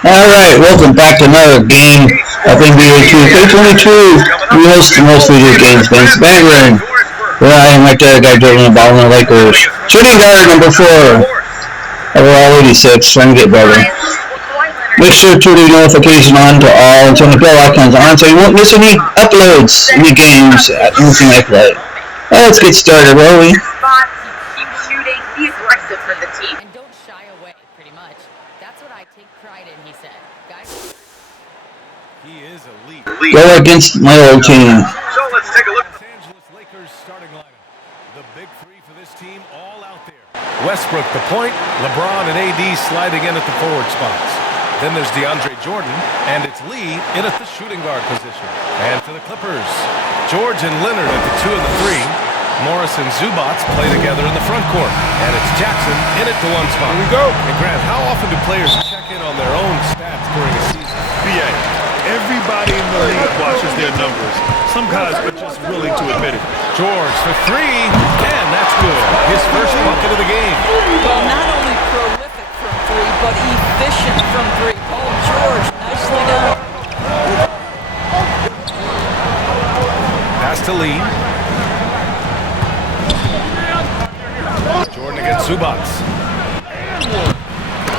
All right, welcome back to another game of NBA 2K22. We host the most video games, Vince Bangren. Where I am right there, the guy dribbling the ball on the Lakers. Shooting guard number 4. Overall 86, trying to get better. Make sure to turn the notification on to all and turn the bell icons on so you won't miss any uploads, any games, anything like that. Let's get started, will we? Keep shooting, be aggressive for the team. And don't shy away, pretty much. That's what I take pride in, he said. Guys? He is elite. Go against my old team. So let's take a look at the Los Angeles Lakers starting lineup. The big three for this team all out there. Westbrook the point, LeBron and AD sliding in at the forward spots. Then there's DeAndre Jordan, and it's Lee in at the shooting guard position. And for the Clippers, George and Leonard at the 2 and the 3. Morris and Zubac play together in the front court. And it's Jackson in at the 1 spot. Here we go. And Grant, how often do players check in on their own stats during a season? BA, everybody in the league watches their numbers. Some guys are just willing to admit it. George for 3, and that's good. His first bucket of the game. Well, not only prolific from 3, but efficient from 3. Oh, George, nicely done. Pass to Lee. Jordan against Zubac.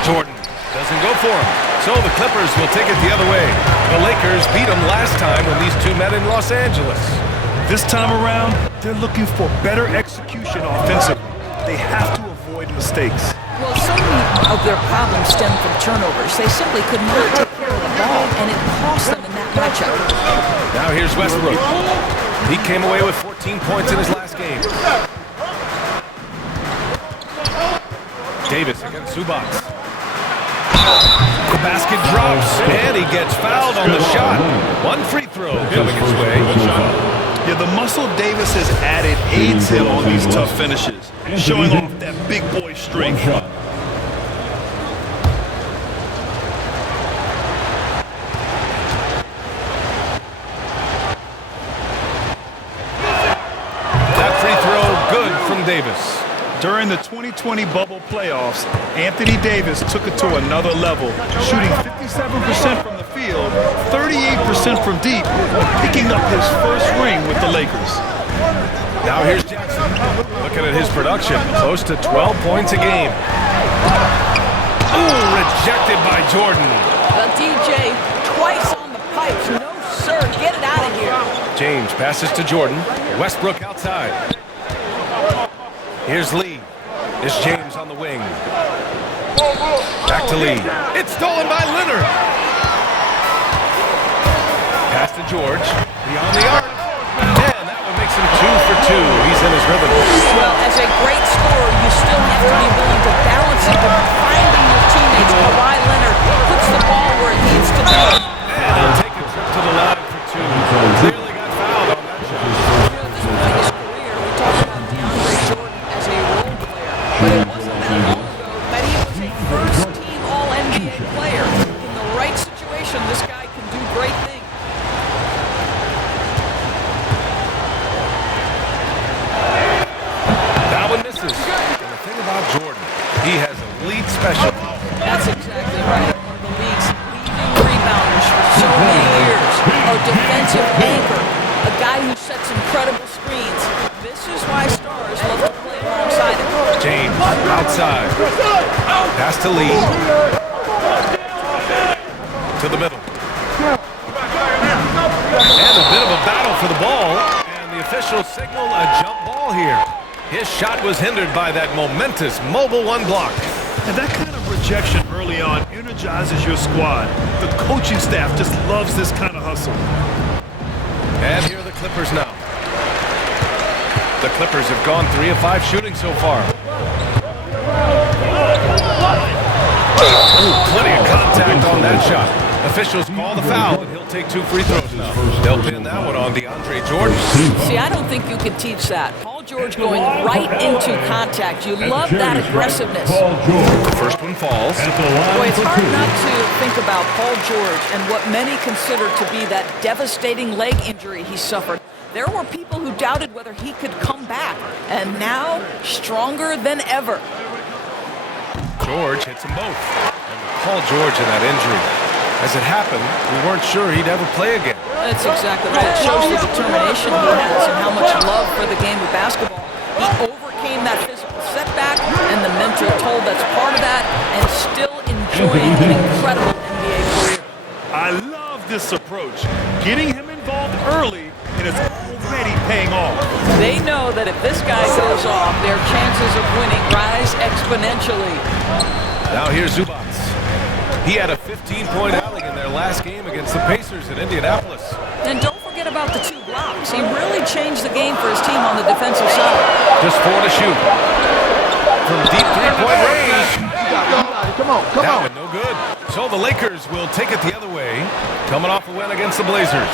Jordan doesn't go for him. So the Clippers will take it the other way. The Lakers beat them last time when these two met in Los Angeles. This time around, they're looking for better execution offensively. They have to avoid mistakes. Well, so many of their problems stem from turnovers. They simply could not take care of the ball, and it cost them in that matchup. Now here's Westbrook. He came away with 14 points in his last game. Davis against Zubac. The basket drops, and he gets fouled on the shot. 1 free throw coming his way. Yeah, the muscle Davis has added aids him on these tough finishes, showing off that big boy strength. That free throw good from Davis. During the 2020 bubble playoffs, Anthony Davis took it to another level, shooting 57% from the field, 38% from deep, and picking up his first ring with the Lakers. Now here's Jackson. Looking at his production, close to 12 points a game. Ooh, rejected by Jordan. The DJ twice on the pipes. No, sir, get it out of here. James passes to Jordan. Westbrook outside. Here's Lee. It's James on the wing. Back to Lee. It's stolen by Leonard. Pass to George. Beyond the arc. And that one makes him 2 for 2. He's in his rhythm. Well, as a great scorer, you still have to be willing to balance it with finding your teammates. Kawhi Leonard puts the ball where it needs to be. And he'll take a trip to the line for 2. Clearly got fouled on that shot. At this point in his career, we talk about DeAndre Jordan as a role player, but it wasn't that long ago that he was a first-team All-NBA player. In the right situation, this guy can do great things. That one misses. And the thing about Jordan, he has elite special. That's exactly right. One of the league's leading rebounders for so many years. A defensive anchor. A guy who sets incredible screens. This is why stars love to play alongside him. James outside. Pass to Lee. To the middle. And a bit of a battle for the ball. And the officials signal a jump ball here. His shot was hindered by that momentous mobile 1 block. And that kind of rejection early on energizes your squad. The coaching staff just loves this kind of hustle. And here are the Clippers now. The Clippers have gone 3 of 5 shooting so far. Ooh, plenty of contact on that shot. Officials call the foul, and he'll take 2 free throws now. They'll pin that one on DeAndre Jordan. See, I don't think you can teach that. Paul George going right into contact. You love that aggressiveness. The first one falls. Boy, it's hard not to think about Paul George and what many consider to be that devastating leg injury he suffered. There were people who doubted whether he could come back, and now stronger than ever. George hits them both. And Paul George in that injury. As it happened, we weren't sure he'd ever play again. That's exactly right. It shows the determination he has and how much love for the game of basketball. He overcame that physical setback and the mental toll that's part of that, and still enjoying an incredible NBA career. I love this approach. Getting him involved early, and it's already paying off. They know that if this guy goes off, their chances of winning rise exponentially. Now here's Zubats. He had a 15-point outing in their last game against the Pacers in Indianapolis. And don't forget about the 2 blocks. He really changed the game for his team on the defensive side. Just 4 to shoot. From deep 3-point range. Come on. That one no good. So the Lakers will take it the other way, coming off a win against the Blazers.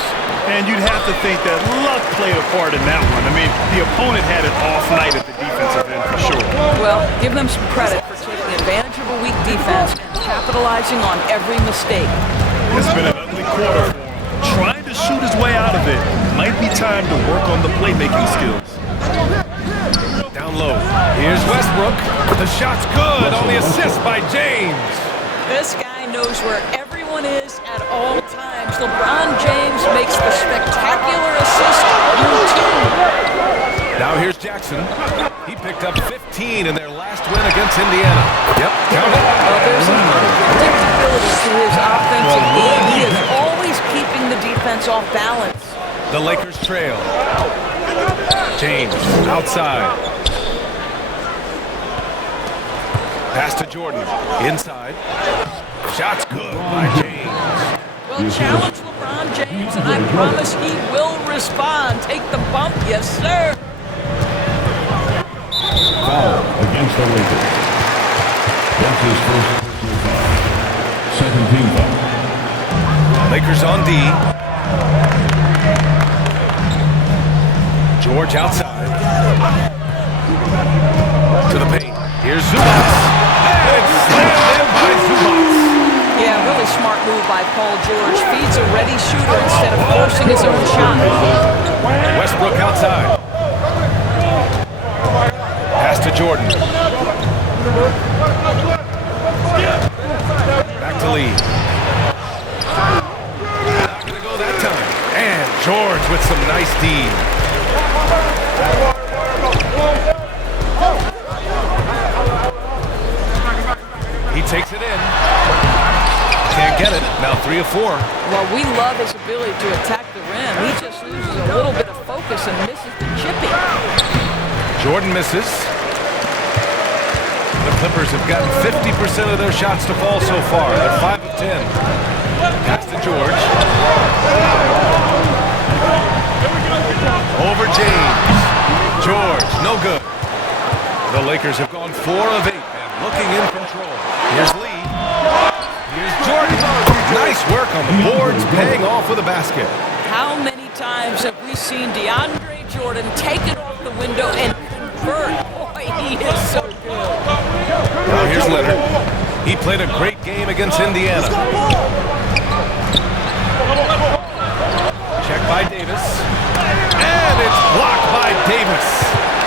And you'd have to think that luck played a part in that one. I mean, the opponent had an off night at the defensive end for sure. Well, give them some credit for taking advantage of a weak defense and capitalizing on every mistake. It's been an ugly quarter for him. Trying to shoot his way out of it. Might be time to work on the playmaking skills. Down low. Here's Westbrook. The shot's good on the assist by James. This guy knows where everyone is at all times. LeBron James makes the spectacular assist routine. Now here's Jackson. He picked up 15 in their last win against Indiana. Yep, count it. Well, there's an unpredictability to his offensive game. He is always keeping the defense off balance. The Lakers trail. James outside. Pass to Jordan. Inside. Shot's good by James. Well, challenge LeBron James, and I promise he will respond. Take the bump, yes, sir. Foul against the Lakers. That's his first personal foul. Second team foul. Lakers on D. George outside. To the paint. Here's Zubats. And it's slammed in by Zubats. Yeah, really smart move by Paul George. Feeds a ready shooter instead of forcing his own shot. Westbrook outside. Pass to Jordan. Back to Lee. Not going to go that time. And George with some nice D. He takes it in. Can't get it. Now 3 of 4. Well, we love his ability to attack the rim. He just loses a little bit of focus and misses the chipping. Jordan misses. The Clippers have gotten 50% of their shots to fall so far. They're 5 of 10. Pass to George. Over James. George, no good. The Lakers have gone 4 of 8 and looking in control. Here's Lee. Here's Jordan. Nice work on the boards, paying off with a basket. How many times have we seen DeAndre Jordan take it off the window and convert? Boy, he is so good. Now here's Leonard. He played a great game against Indiana. Check by Davis. And it's blocked by Davis.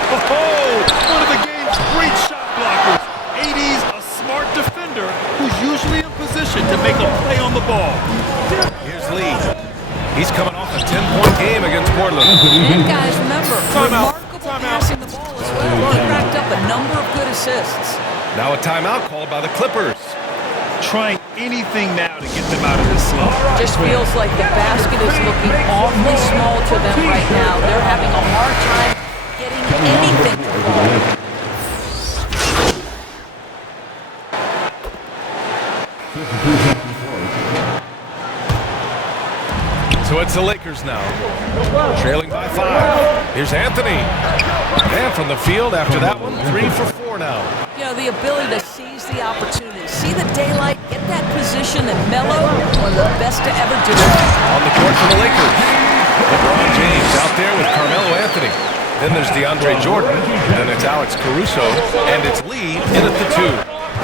Oh, one of the game's great shot blockers. AD's a smart defender who's usually in position to make a play on the ball. Here's Lee. He's coming off a 10-point game against Portland. And guys, remember, Timeout. remarkable passing the ball as well. He racked up a number of good assists. Now a timeout called by the Clippers. Trying anything now to get them out of this slump. Just feels like the basket is looking awfully small to them right now. They're having a hard time getting anything to fall. So it's the Lakers now, trailing by 5. Here's Anthony. And from the field after that one, 3 for 4 now. You know, the ability to seize the opportunity, see the daylight, get that position and mellow, one of the best to ever do it. On the court for the Lakers, LeBron James out there with Carmelo Anthony. Then there's DeAndre Jordan, then it's Alex Caruso, and it's Lee in at the 2.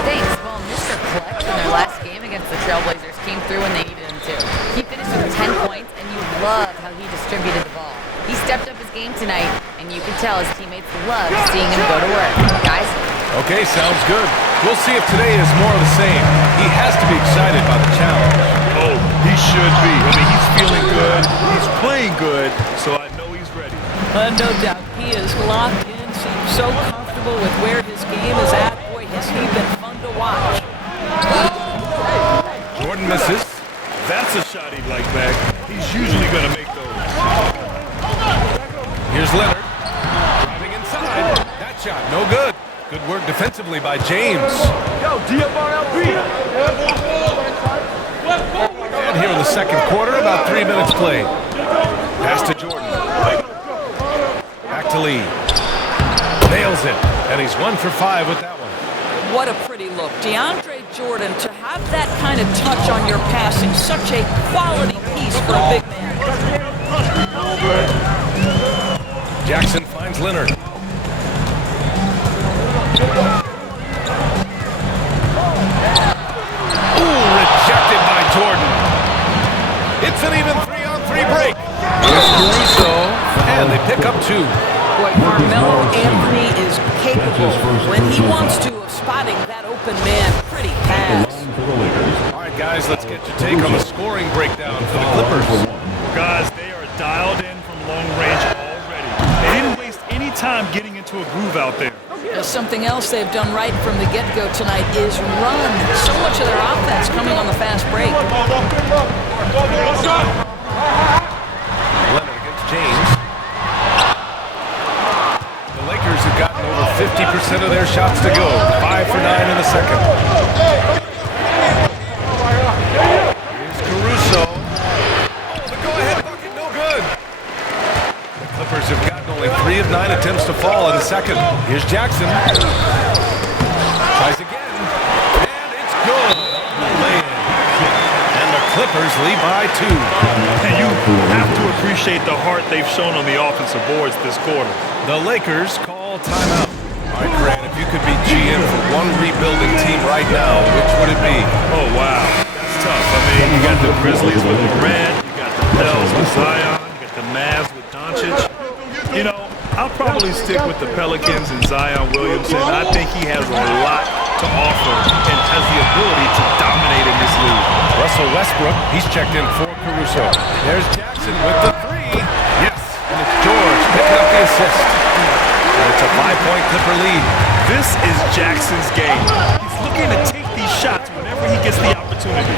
Thanks. Well, Mr. Clutch in their last game against the Trailblazers came through when they needed him to. He finished with 10 points, and you love how he distributed the ball. He stepped up his game tonight, and you can tell his teammates love seeing him go to work. Guys? Okay, sounds good. We'll see if today is more of the same. He has to be excited by the challenge. Oh, he should be. I mean, he's feeling good. He's playing good, so I know he's ready. No doubt. He is locked in, seems so comfortable with where his game is at. Boy, has he been fun to watch. Jordan misses. That's a shot he'd like back. He's usually going to make those. Here's Leonard. Driving inside. That shot, no good. Good work defensively by James. And here in the second quarter, about 3 minutes played. Pass to Jordan. Back to Lee. Nails it. And he's 1 for 5 with that one. What a pretty look. DeAndre Jordan, to have that kind of touch on your passing, such a quality piece for a big man. Jackson finds Leonard. Ooh, rejected by Jordan. It's an even 3-on-3 break. Here's Caruso, and they pick up 2. Boy, Carmelo Anthony is capable, when he wants to, of spotting that open man. Pretty pass. All right, guys, let's get your take on the scoring breakdown for the Clippers. Guys, they are dialed in from long range already. They didn't waste any time getting into a groove out there. Something else they've done right from the get-go tonight is run. So much of their offense coming on the fast break. Leonard against James. The Lakers have gotten over 50% of their shots to go. 5 for 9 in the second. Here's Caruso. Oh, the go-ahead bucket, no good. The Clippers have gotten only 3 of 9 attempts to fall in the second. Here's Jackson. Tries again. And it's good. Lay-in. And the Clippers lead by 2. And you have to appreciate the heart they've shown on the offensive boards this quarter. The Lakers call timeout. All right, Grant, if you could be GM for one rebuilding team right now, which would it be? Oh, wow. That's tough. I mean, you got the Grizzlies with Durant, you got the Pels with Zion, you got the Mavs with Doncic. You know, I'll probably stick with the Pelicans and Zion Williamson. I think he has a lot to offer and has the ability to dominate in this league. Russell Westbrook, he's checked in for Caruso. There's Jackson with the 3. Yes, and it's George picking up the assist. And it's a 5-point Clipper lead. This is Jackson's game. He's looking to take these shots whenever he gets the opportunity.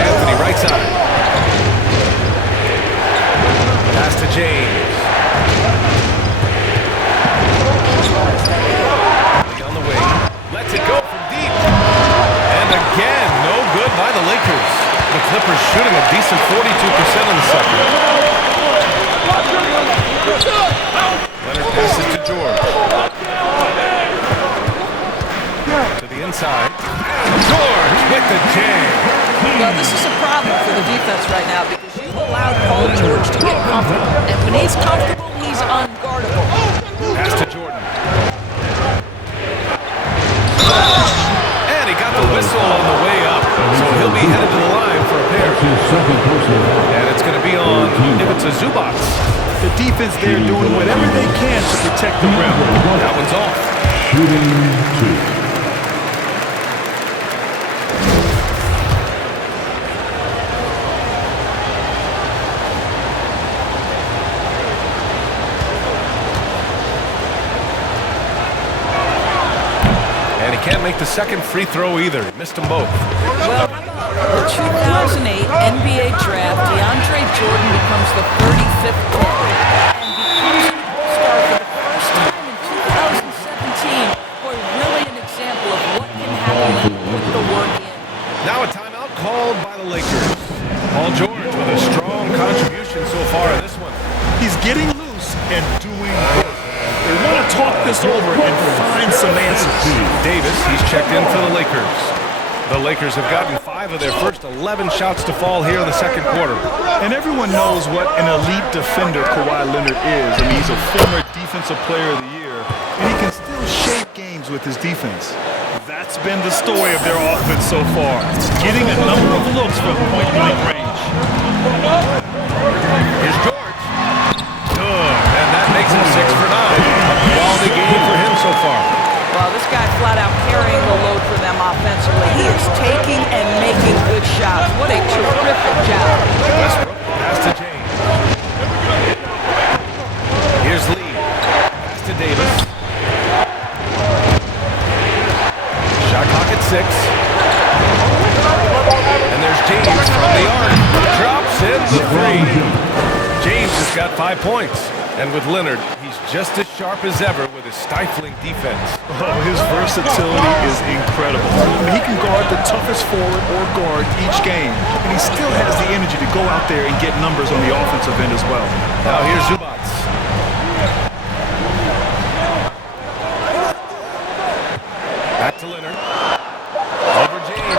Anthony right side. Pass to James. On the wing. Lets it go from deep. And again, no good by the Lakers. The Clippers shooting a decent 42% in the second. Leonard passes to George. To the inside. George with the jam. Well, this is a problem for the defense right now because you've allowed Paul George to get comfortable. And when he's comfortable, he's unguardable. Pass to Jordan. And he got the whistle on the way up. So he'll be headed to the line for a pair. And it's going to be on Ivica Zubac. The defense there doing whatever they can to protect the rim. That one's off. Shooting 2. Can't make the second free throw either. He missed them both. Well, the 2008 NBA draft, DeAndre Jordan becomes the 35th pick and becomes an all-star for the first time in 2017. Boy, really an example of what can happen when you put the work in. Now a timeout called by the Lakers. Paul George with a strong contribution so far in this one. He's getting loose and doing good. They want to talk this over and find some answers. Davis, he's checked in for the Lakers. The Lakers have gotten 5 of their first 11 shots to fall here in the second quarter. And everyone knows what an elite defender Kawhi Leonard is. I mean, he's a former Defensive Player of the Year, and he can still shape games with his defense. That's been the story of their offense so far, getting a number of looks from point-blank range. Here's George. Good, and that makes it 6 for 9. A quality game for him so far. Well, this guy flat out carrying the load for them offensively. He is taking and making good shots. What a terrific job. Westbrook, pass to James. Here's Lee. Pass to Davis. Shot clock at 6. And there's James from the arc. Drops in the 3. James has got 5 points. And with Leonard, he's just as sharp as ever with his stifling defense. Oh, his versatility is incredible. I mean, he can guard the toughest forward or guard each game. And he still has the energy to go out there and get numbers on the offensive end as well. Now here's Zubats. Back to Leonard. Over James.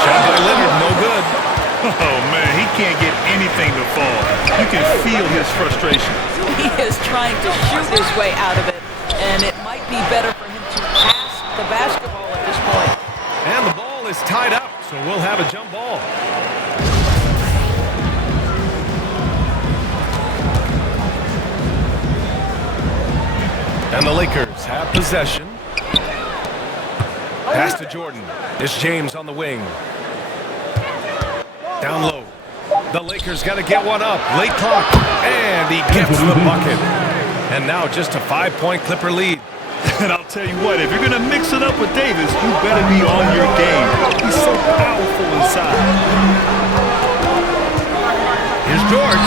Shot by Leonard, no good. Oh, man, he can't get anything to fall. You can feel his frustration. He is trying to shoot his way out of it, and it might be better for him to pass the basketball at this point. And the ball is tied up, so we'll have a jump ball. And the Lakers have possession. Pass to Jordan. It's James on the wing. Down low. The Lakers got to get one up. Late clock. And he gets the bucket. And now just a 5-point Clipper lead. And I'll tell you what, if you're going to mix it up with Davis, you better be on your game. He's so powerful inside. Here's George.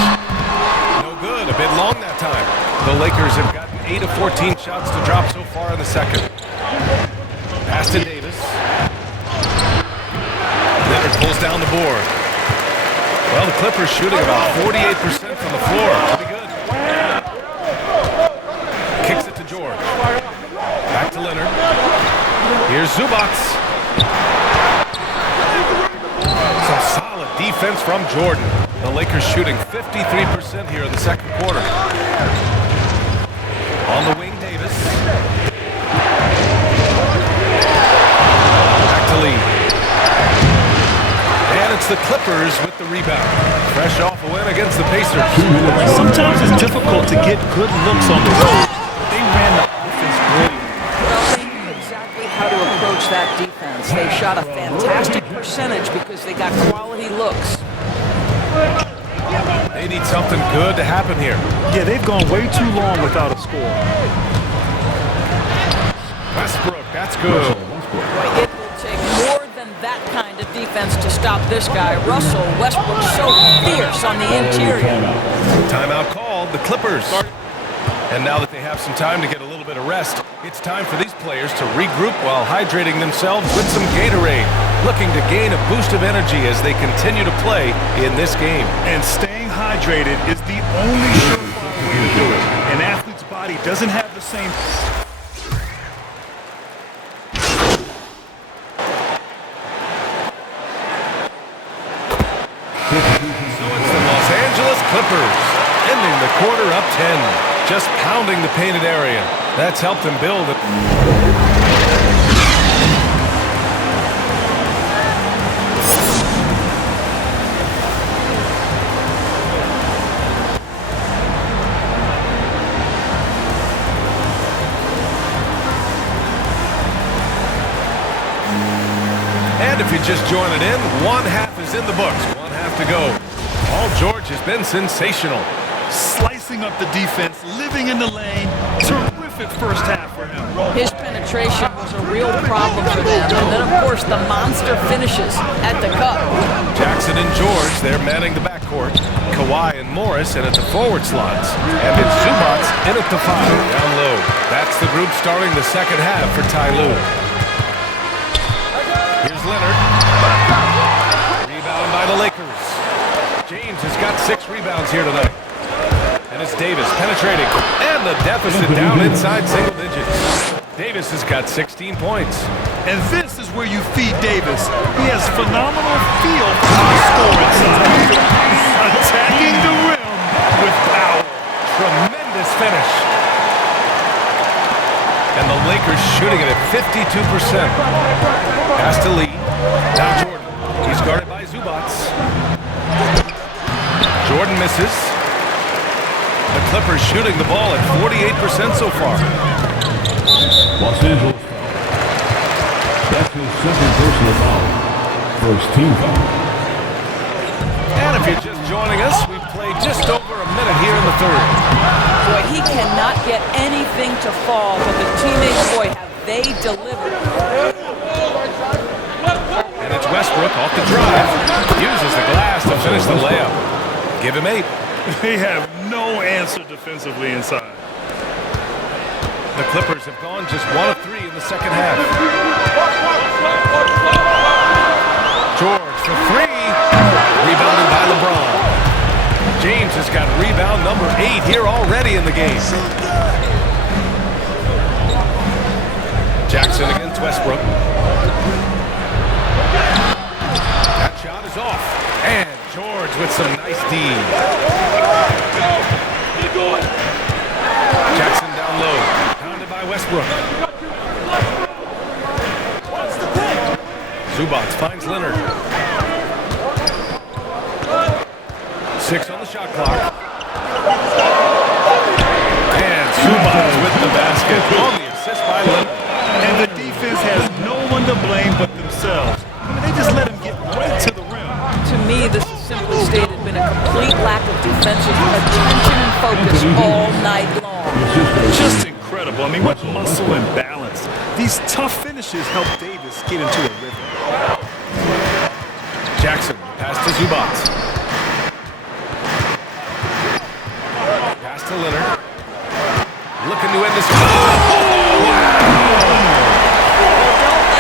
No good. A bit long that time. The Lakers have gotten 8 of 14 shots to drop so far in the second. Pass to Davis. Leonard pulls down the board. Well, the Clippers shooting about 48% from the floor. Pretty good. Kicks it to George. Back to Leonard. Here's Zubats. Some solid defense from Jordan. The Lakers shooting 53% here in the second quarter. On the wing, Davis. Back to Lee. And it's the Clippers with the rebound. Fresh off a win against the Pacers. Sometimes it's difficult to get good looks on the road. They ran the offense brilliant. Well, they knew exactly how to approach that defense. They shot a fantastic percentage because they got quality looks. They need something good to happen here. Yeah, they've gone way too long without a score. Westbrook, that's good. Boy, it will take more than that kind of defense to stop this guy. Russell Westbrook so fierce on the interior. Timeout called, the Clippers. And now that they have some time to get a little bit of rest, it's time for these players to regroup while hydrating themselves with some Gatorade, looking to gain a boost of energy as they continue to play in this game. And staying hydrated is the only surefire way to do it. An athlete's body doesn't have the same... So it's the Los Angeles Clippers, ending the quarter up 10. Just pounding the painted area. That's helped them build it. And if you're just joining in, one half is in the books. One half to go. Paul George has been sensational. Slicing up the defense, living in the lane. Terrific first half for him. His penetration was a real problem for them. And then, of course, the monster finishes at the cup. Jackson and George, they're manning the backcourt. Kawhi and Morris in at the forward slots. And it's Zubats in at the 5, down low. That's the group starting the second half for Ty Lue. Here's Leonard. Rebound by the Lakers. James has got 6 rebounds here tonight. And it's Davis penetrating. And the deficit down inside single digits. Davis has got 16 points. And this is where you feed Davis. He has phenomenal feel for the score inside. Attacking the rim with power. Tremendous finish. And the Lakers shooting it at 52%. Pass to Lee. Now Jordan. He's guarded by Zubats. Jordan misses. The Clippers shooting the ball at 48% so far. Los Angeles second personal foul. First team foul. And if you're just joining us, we've played just over a minute here in the third. Boy, he cannot get anything to fall, but the teammates, boy, have they delivered. And it's Westbrook off the drive. Uses the glass to finish the layup. Give him 8. They have no answer defensively inside. The Clippers have gone just 1 of 3 in the second half. George for 3. Rebounded by LeBron. James has got rebound number 8 here already in the game. Jackson against Westbrook. That shot is off. And George with some nice D. Jackson down low. Pounded by Westbrook. Zubac finds Leonard. 6 on the shot clock. And Zubac with the basket on the assist by Leonard. And the defense has no one to blame but themselves. I mean, they just let him get right to the rim. To me, this has simply stated been a complete lack of defensive attention and focus all night long. Just incredible. I mean, what muscle and balance. These tough finishes help Davis get into a rhythm. Jackson pass to Zubac. Pass to Leonard. Looking to end this. Don't let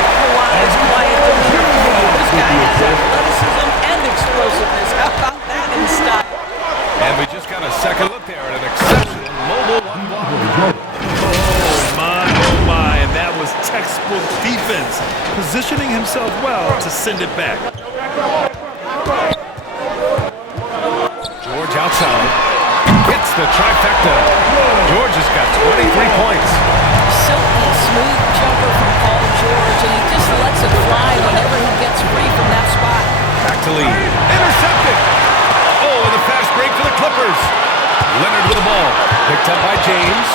Kawhi's quiet demeanor fool you. This guy has athleticism and explosiveness. How about that in style? And we just got a second look there at an exceptional mobile one block. Oh my, and that was textbook defense. Positioning himself well to send it back. George outside. Hits the trifecta. George has got 23 points. Silky, smooth jumper from Paul George, and he just lets it fly whenever he gets free from that spot. Back to Lee. Intercepted. Oh, and the fast break for the Clippers. Leonard with the ball. Picked up by James.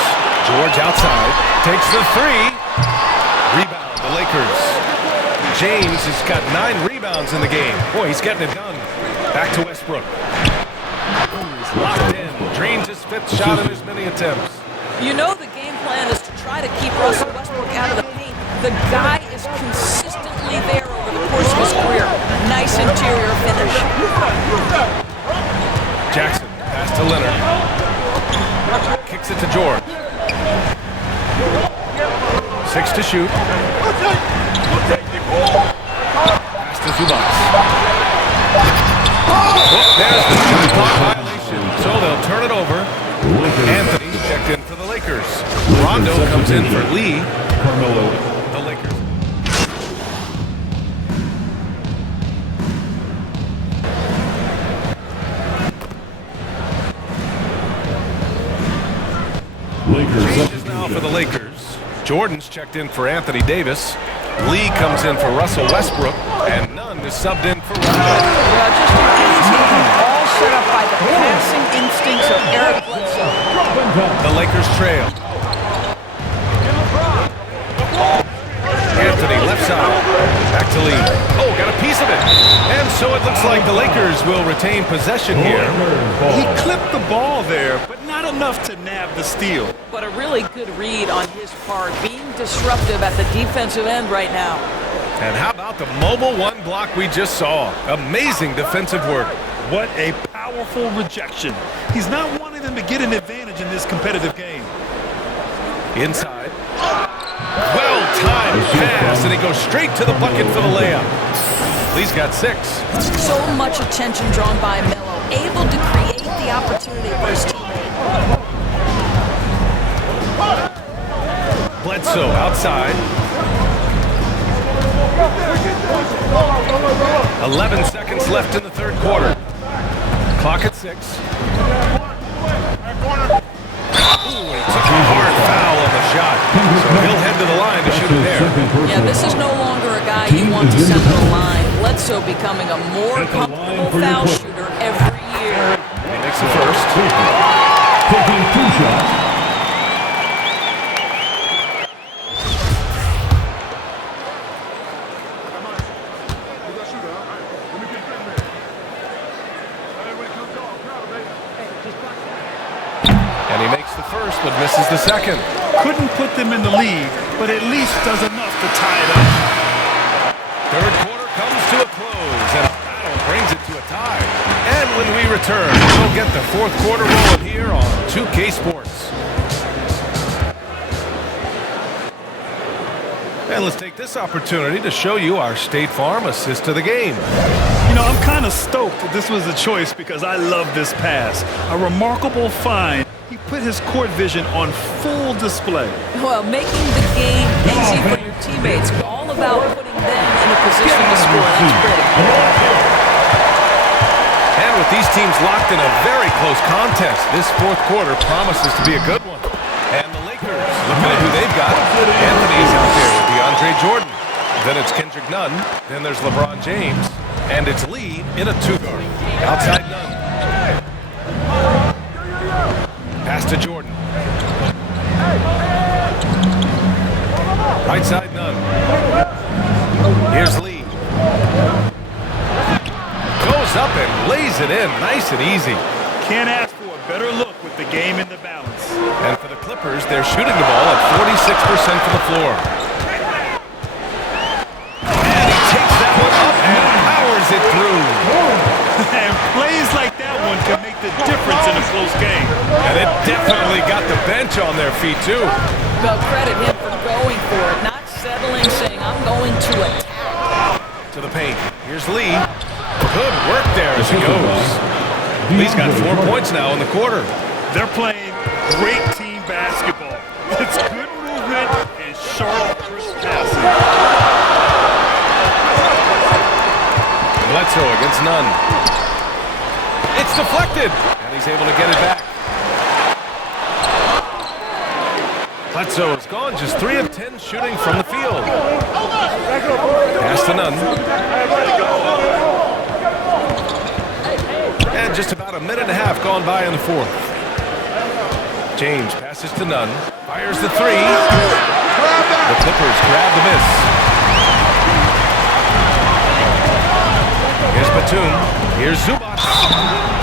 George outside. Takes the 3. Rebound, the Lakers. James has got 9 rebounds in the game. Boy, he's getting it done. Back to Westbrook. He's locked in. Drains his 5th shot in as many attempts. You know the game plan is to try to keep Russell Westbrook out of the paint. The guy is consistently there over the course of his career. Nice interior finish. Jackson, pass to Leonard. Kicks it to George. 6 to shoot. Pass to Zubac. There's the shot clock violation, so they'll turn it over. Anthony checked in for the Lakers. Rondo comes in for Lee. The Lakers. Changes now for the Lakers. Jordan's checked in for Anthony Davis. Lee comes in for Russell Westbrook, and Nunn is subbed in for Rondo. Well, just an easy one, all set up by the passing instincts of Eric Bledsoe. The Lakers trail. Anthony left side. Back to Lee. Oh, got a piece of it. And so it looks like the Lakers will retain possession here. He clipped the ball there, but not enough to nab the steal. But a really good read on his part, being disruptive at the defensive end right now. And how about the mobile one block we just saw? Amazing defensive work. What a powerful rejection. He's not wanting them to get an advantage in this competitive game. Inside. Well-timed pass, and he goes straight to the bucket for the layup. Lee's got 6. So much attention drawn by Melo, able to create the opportunity for his teammate. Bledsoe outside. 11 seconds left in the third quarter. Clock at 6. Ooh, he took a hard foul on the shot. So he'll head to the line to shoot it there. Yeah, this is no longer a guy you want to send to the line. Bledsoe becoming a more comfortable foul shooter every year. He makes the first. Taking 2 shots. first, but misses the second. Couldn't put them in the lead, but at least does enough to tie it up. Third quarter comes to a close, and a battle brings it to a tie. And when we return, we'll get the fourth quarter rolling here on 2K Sports. And let's take this opportunity to show you our State Farm assist to the game. You know, I'm kind of stoked that this was a choice because I love this pass. A remarkable find. He put his court vision on full display. Well, making the game easy for your teammates, all about putting them in a position to score. That's great. And with these teams locked in a very close contest, this fourth quarter promises to be a good one. And the Lakers, looking at who they've got. Anthony's out there with DeAndre Jordan. Then it's Kendrick Nunn. Then there's LeBron James. And it's Lee in a two-guard. Outside Nunn. Pass to Jordan. Right side Nunn. Here's Lee. Goes up and lays it in. Nice and easy. Can't ask for a better look with the game in the balance. And for the Clippers, they're shooting the ball at 46% from the floor. And he takes that one up and powers it through. And plays like that one can make the difference in a close game. And it definitely got the bench on their feet, too. Well, credit him for going for it, not settling, saying, I'm going to attack. To the paint. Here's Lee. Good work there as he goes. Lee's got 4 points now in the quarter. They're playing great team basketball. It's good movement and sharp, crisp passing. Bledsoe against Nunn. It's deflected, and he's able to get it back. Bledsoe has gone just 3 of 10 shooting from the field. Pass to Nunn. And just about a minute and a half gone by in the fourth. James passes to Nunn. Fires the three. The Clippers grab the miss. Here's Batum. Here's Zubac.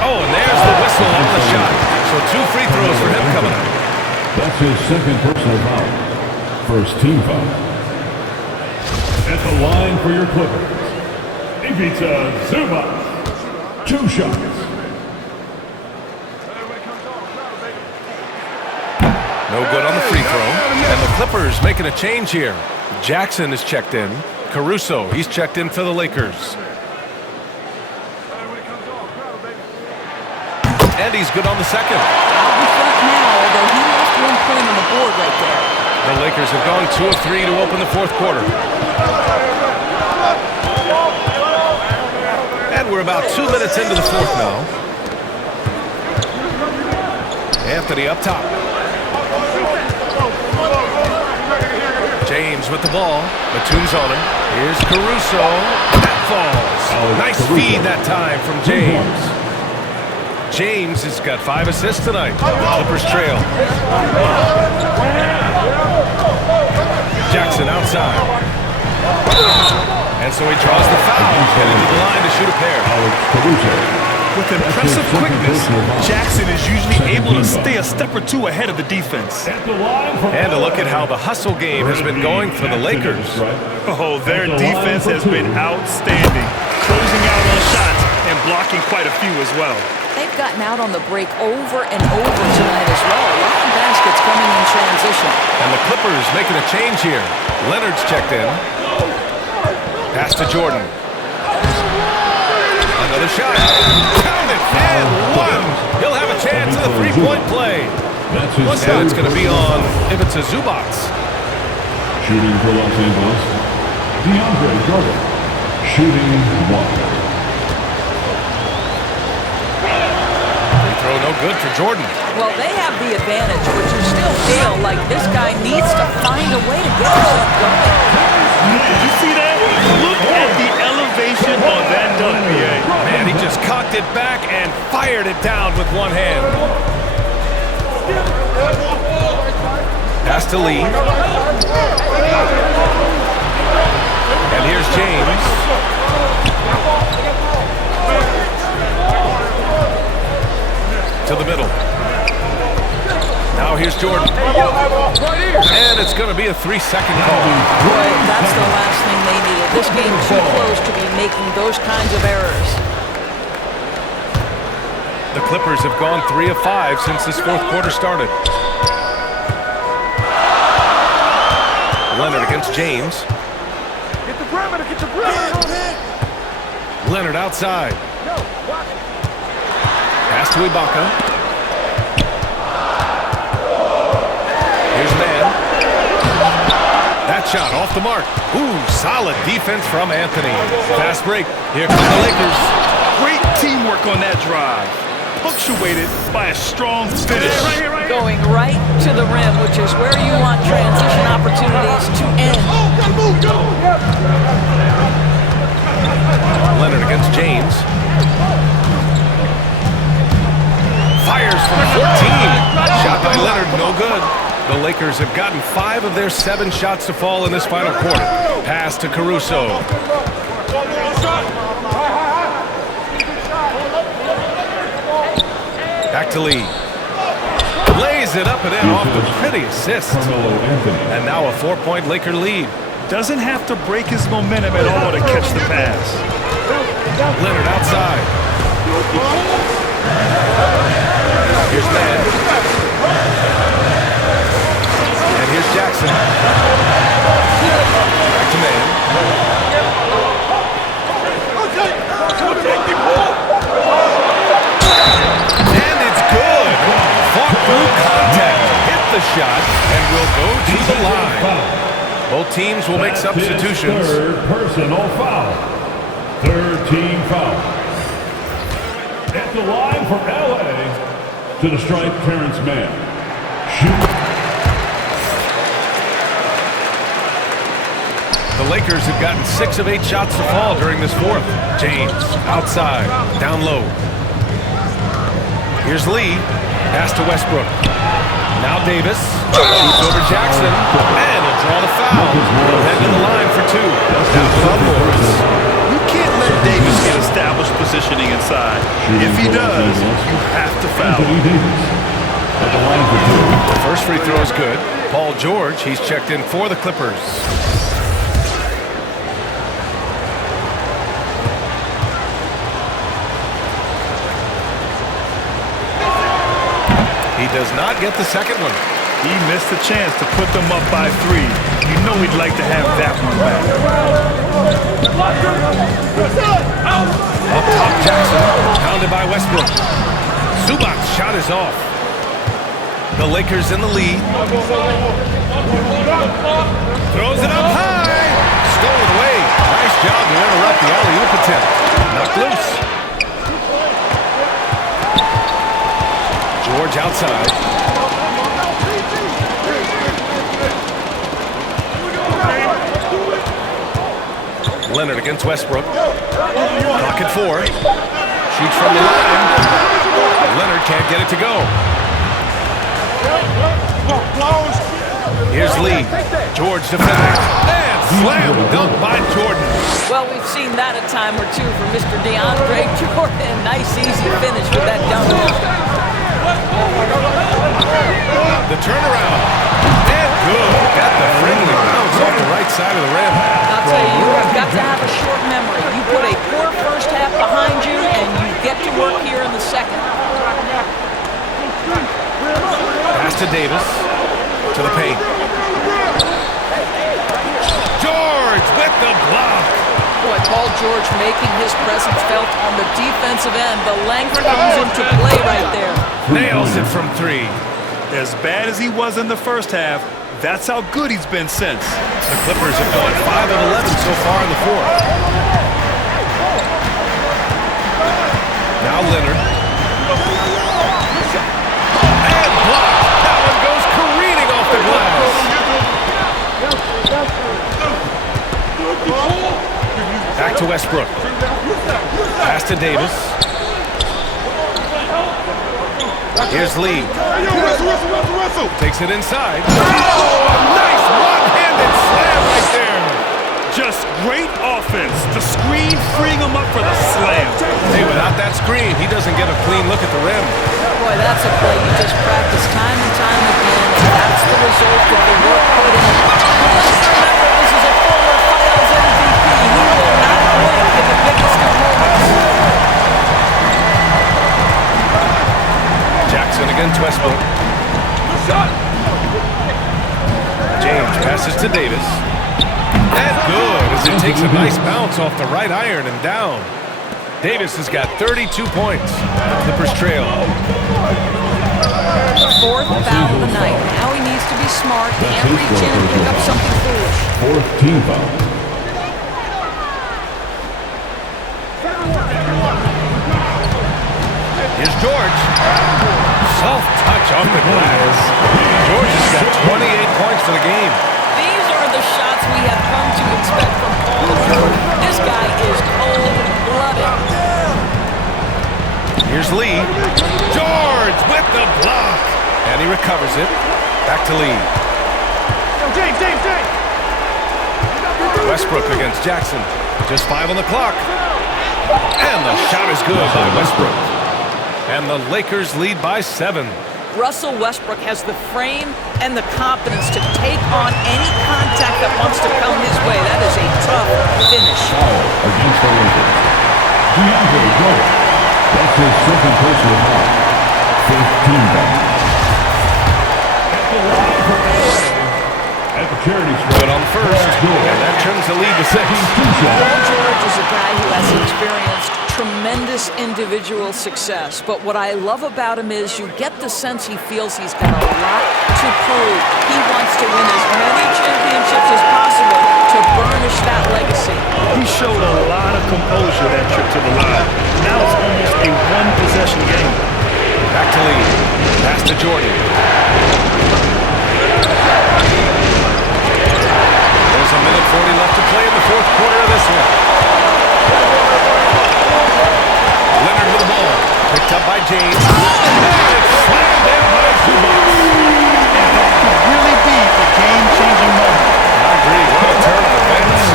Oh, and there's the whistle on the shot. So 2 free throws for him coming up. That's his second personal foul. First team foul. At the line for your Clippers, Ivica Zubac. 2 shots. No good on the free throw. And the Clippers making a change here. Jackson is checked in. Caruso, he's checked in for the Lakers. And he's good on the second. Out in front now, although he left 1 point on the board right there. The Lakers have gone 2 of 3 to open the fourth quarter. And we're about 2 minutes into the fourth now. Anthony up top. James with the ball. Batum's on him. Here's Caruso. That falls. Nice feed that time from James. James has got 5 assists tonight. The Clippers trail. Jackson outside. And so he draws the foul. Heading to the line to shoot a pair. With impressive quickness, Jackson is usually able to stay a step or 2 ahead of the defense. And a look at how the hustle game has been going for the Lakers. Oh, their defense has been outstanding, closing out on shots and blocking quite a few as well. They've gotten out on the break over and over tonight as well. A lot of baskets coming in transition. And the Clippers making a change here. Leonard's checked in. Pass to Jordan. Another shot. Count it. And 1. He'll have a chance at the 3-point play. And it's going to be on if it's a Zubac. Shooting for Los Angeles, DeAndre Jordan. Shooting 1. Throw no good for Jordan. Well, they have the advantage, but you still feel like this guy needs to find a way to get himself going. Did you see that? Look at the elevation on that dunk, BA. Man, he just cocked it back and fired it down with one hand. Pass to Lee. And here's James. To the middle. Now here's Jordan. And it's going to be a 3-second call. Boy, that's the last thing they needed. This game too close to be making those kinds of errors. The Clippers have gone 3 of 5 since this fourth quarter started. Leonard against James. Get the perimeter, get the perimeter. Leonard outside. Pass to Ibaka. Here's Man. That shot off the mark. Ooh, solid defense from Anthony. Fast break. Here come the Lakers. Great teamwork on that drive. Punctuated by a strong finish. Going right to the rim, which is where you want transition opportunities to end. Leonard against James. Fires from 14. Shot by Leonard, no good. The Lakers have gotten 5 of their 7 shots to fall in this final quarter. Pass to Caruso. Back to Lee. Lays it up and in off the pretty assist. And now a 4-point Laker lead. Doesn't have to break his momentum at all to catch the pass. Leonard outside. Here's Man. And here's Jackson. Back to Man. And it's good. Fought through contact. Hit the shot and will go to the line. Both teams will make substitutions. Third personal foul. Third team foul. At the line for LA, to the stripe, Terrence Mann. Shoot. The Lakers have gotten 6 of 8 shots to fall during this fourth. James outside, down low. Here's Lee. Pass to Westbrook. Now Davis. Shoots over Jackson. And he'll draw the foul. He'll head to the line for 2. Now from Morris. You can't let Davis get established positioning inside. If he does, you have to foul him. At the line for 2. The first free throw is good. Paul George, he's checked in for the Clippers. He does not get the second one. He missed a chance to put them up by 3. You know he'd like to have that one back. Up top, Jackson, pounded by Westbrook. Zubac's shot is off. The Lakers in the lead. Throws it up high. Stolen away. Nice job to interrupt the alley-oop attempt. Knocked loose. George outside. Leonard against Westbrook. Clock at 4. Shoots from the line. Leonard can't get it to go. Here's Lee. George defending. And slam dunk by Jordan. Well, we've seen that a time or two from Mr. DeAndre Jordan. Nice, easy finish with that dunk. The turnaround. And good. Got the friendly bounce off the right side of the rim. I'll tell you, you've got to have a short memory. You put a poor first half behind you, and you get to work here in the second. Pass to Davis. To the paint. George with the block. Boy, Paul George making his presence felt on the defensive end. The length comes into play right there. Nails it from 3. As bad as he was in the first half, that's how good he's been since. The Clippers have gone 5 of 11 so far in the fourth. Now Leonard. And blocked. That one goes careening off the glass. Back to Westbrook. Pass to Davis. Here's Lee. Takes it inside. Oh, a nice one-handed slam right there. Just great offense. The screen freeing him up for the slam. Hey, without that screen, he doesn't get a clean look at the rim. Boy, that's a play you just practice time and time again, and that's the result of the work put in. Let's remember, this is a former Finals MVP. He will not blink in the biggest of moments. Jackson against Westbrook. James passes to Davis. And good, as it takes a nice bounce off the right iron and down. Davis has got 32 points. The Clippers trail. Fourth foul of the night. Now he needs to be smart. Can't reach in and pick up something foolish. Fourth team foul. Here's George. Soft touch off the glass. George has got 28 points for the game. These are the shots we have come to expect from Paul George. This guy is cold-blooded. Here's Lee. George with the block. And he recovers it. Back to Lee. James. Westbrook against Jackson. Just 5 on the clock. And the shot is good by Westbrook. And the Lakers lead by 7. Russell Westbrook has the frame and the confidence to take on any contact that wants to come his way. That is a tough finish. Foul against the Lakers. DeAndre Jordan. That's his second personal foul. 15 foul. At the line for at the charity stripe. Good on the first. And that trims the lead to 6. Paul George is a guy who has experienced tremendous individual success, but what I love about him is you get the sense he feels he's got a lot to prove. He wants to win as many championships as possible to burnish that legacy. He showed a lot of composure that trip to the line. Now it's almost a one-possession game. Back to Lee. Pass to Jordan. There's a minute 40 left to play in the fourth quarter of this one. Leonard with the ball. Picked up by James. Slammed in by Zubac. And that could really be a game-changing moment. I agree. What a turn of events.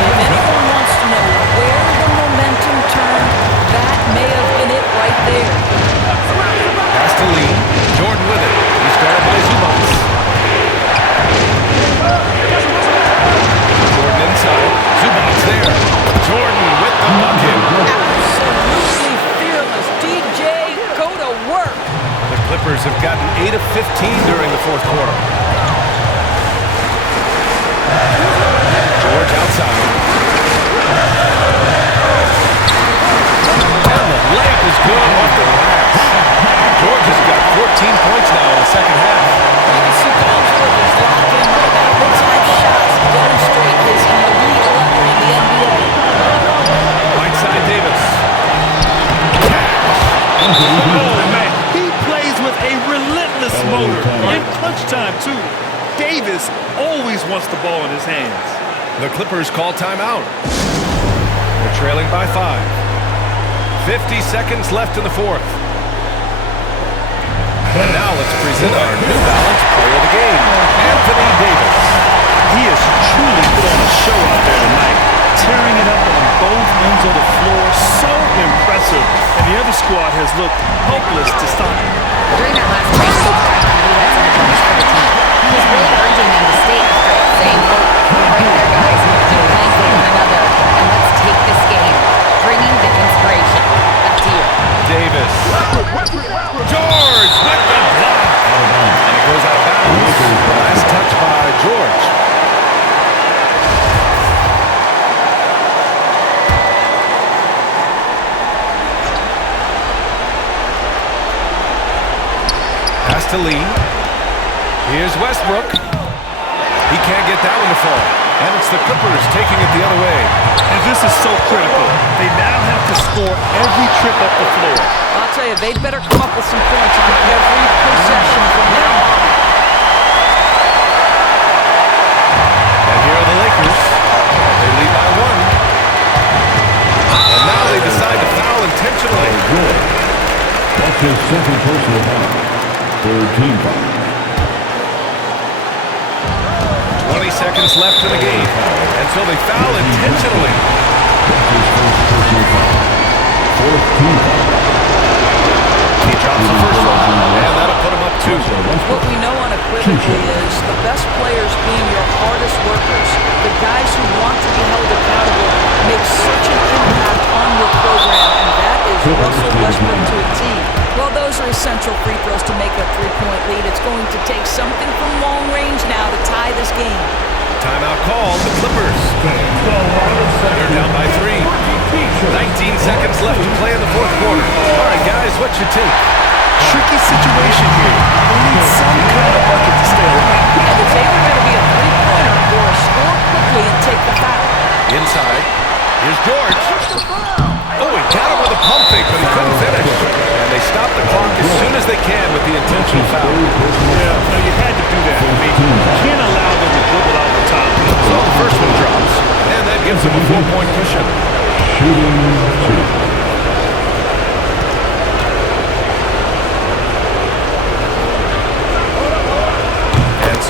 If anyone wants to know where the momentum turned, that may have been it right there. Pass to Lee. Jordan with it. He's guarded by Zubac. Jordan inside. Zubac there. Jordan with the bucket. Absolutely fearless. DJ, go to work. The Clippers have gotten 8 of 15 during the fourth quarter. George outside. And the layup is good off the glass. George has got 14 points now in the second half. You can see Paul George is locked in right now. Big-time shots demonstrate his elite level in the NBA. Right side Davis. Oh, man. He plays with a relentless motor. In clutch time, too. Davis always wants the ball in his hands. The Clippers call timeout. They're trailing by 5. 50 seconds left in the fourth. And now let's present our New Balance player of the game, Anthony Davis. He has truly put on a show out there tonight, tearing it up on both ends of the floor. So impressive. And the other squad has looked hopeless to stop him. During that last break, he had some advice for the team. He was really urging them to stay after it, saying, "Look, we're right there, guys. Keep playing for one another, and let's take this game." Bringing the inspiration. Back to you. Davis. George with the block. And it goes out of bounds. Last touch by George. Pass to Lee. Here's Westbrook. He can't get that one to fall. And it's the Clippers taking it the other way. And this is so critical. They now have to score every trip up the floor. I'll tell you, they'd better come up with some points on every possession from now on. And here are the Lakers. They lead by 1. And now they decide to foul intentionally. Good. That's his second personal foul. Third team foul. 20 seconds left in the game. And so they foul intentionally. That's his first personal foul. Fourth team foul. He drops the first one, and that'll put him up 2. What we know unequivocally is the best players being your hardest workers, the guys who want to be held accountable, make such an impact on your program, and that is Russell Westbrook to a T. Well, those are essential free throws to make a 3-point lead. It's going to take something from long range now to tie this game. Timeout called, the Clippers. They're down by 3. 19 seconds left to play in the fourth quarter. All right, guys, what's your take? Tricky situation here. We need some kind of bucket to stay alive. And it's either going to be a three-pointer or a score quickly and take the foul. Inside, here's George. Oh, he got him with a pump fake, but he couldn't finish. And they stop the clock as soon as they can with the intentional foul. Yeah, no, you had to do that. I mean, you can't allow them to dribble out the top. So the first one drops, and that gives them a 4-point cushion. Shooting 2.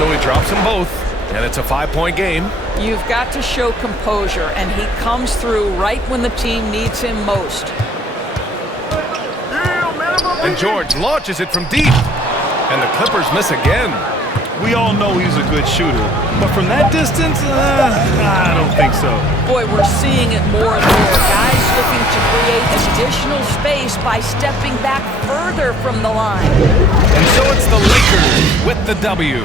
So he drops them both, and it's a 5-point game. You've got to show composure, and he comes through right when the team needs him most. And George launches it from deep, and the Clippers miss again. We all know he's a good shooter, but from that distance, I don't think so. Boy, we're seeing it more and more. Guys looking to create additional space by stepping back further from the line. And so it's the Lakers with the W.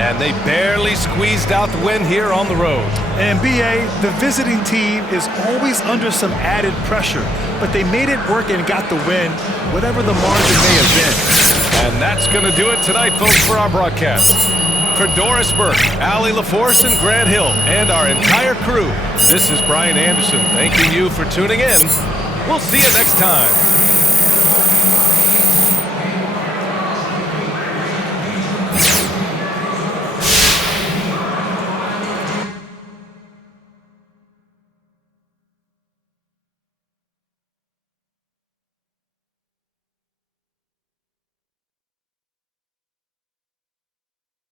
And they barely squeezed out the win here on the road. And B.A., the visiting team is always under some added pressure, but they made it work and got the win, whatever the margin may have been. And that's going to do it tonight, folks, for our broadcast. For Doris Burke, Allie LaForce, and Grant Hill, and our entire crew, this is Brian Anderson thanking you for tuning in. We'll see you next time.